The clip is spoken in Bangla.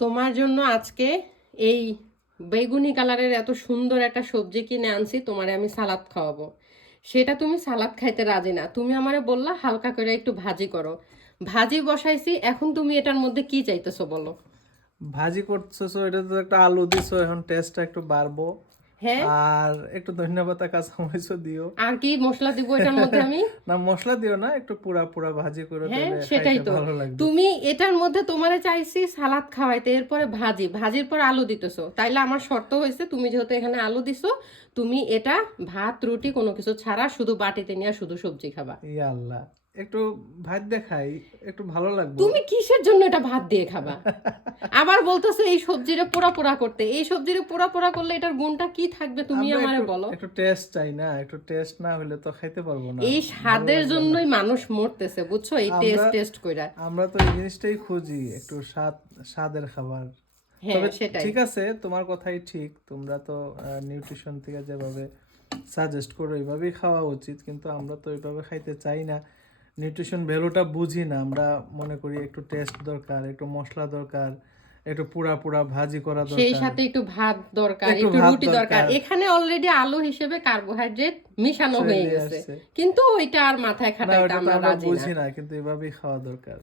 তোমার জন্য আজকে এই বেগুনি কালারের এত সুন্দর একটা সবজি কিনে আনছি, তোমারে আমি সালাদ খাওয়াবো। সেটা তুমি সালাদ খাইতে রাজি না, তুমি আমারে বললা হালকা করে একটু ভাজি করো। ভাজি বসাইছি, এখন তুমি এটার মধ্যে কি চাইতেছো বলো? ভাজি করতেছো, এটা তো একটা আলু দিছো, এখন টেস্টটা একটু বাড়বো। হ্যাঁ, আর একটু ধন্যবাদ কাঁচামরিচও দিও। আর কি মশলা দিব এটার মধ্যে আমি? না, মশলা দিও না, একটু পুরা পুরা ভাজি করে, হ্যাঁ, তাহলে সেটাই খাইতে তো। ভালো লাগবে। তুমি এটার মধ্যে তোমারে চাইছি সালাদ খাওয়াইতে, এরপরে ভাজি, ভাজির পর আলু দিতেছো, তাইলে আমার শর্ত হয়েছে তুমি যেহেতু এখানে আলু দিছো, তুমি এটা ভাত রুটি কোনো কিছু ছাড়া শুধু বাটিতে নিয়ে শুধু সবজি খাবা। ইয়া আল্লাহ, একটু ভাত দেখাই, একটু ভালো লাগবো। তুমি কিসের জন্য এটা ভাত দিয়ে খাবা? আবার বলতেছো এই সবজিরে পোড়া পোড়া করতে, এই সবজিরে পোড়া পোড়া করলে এটার গুণটা কি থাকবে তুমি আমরা আমারে একটু বলো। একটু টেস্ট চাই না, একটু টেস্ট না হলে তো খাইতে পারবো না, এই ভালো স্বাদের লাগবে না। জন্যই মানুষ মরতেছে, বুঝছো, এই আমরা টেস্ট টেস্ট কইরা। আমরা তো এই জিনিসটাই খুঁজি, একটু স্বাদের খাবার। হ্যাঁ, তবে সেটাই। ঠিক আছে, তোমার কথাই ঠিক, তোমরা তো নিউট্রিশন থেকে যেভাবে সাজেস্ট করো এইভাবেই খাওয়া উচিত, কিন্তু আমরা তো এইভাবে খাইতে চাই না। নিউট্রিশন ভ্যালুটা বুঝি না, আমরা মনে করি একটু টেস্ট দরকার, একটু মশলা দরকার, একটু পুরা পুরা ভাজি করা সেই দরকার, সাথে একটু ভাত দরকার, একটু একটু ভাত রুটি দরকার। দরকার। এখানে অলরেডি আলু হিসেবে কার্বোহাইড্রেট মিশানো হয়ে চলে গেছে, আসছে। কিন্তু ওইটা আর মাথায় না, খাটাইতে ওটা তো আমরা আমরা রাজি না। বুঝি না, কিন্তু এভাবেই খাওয়া দরকার।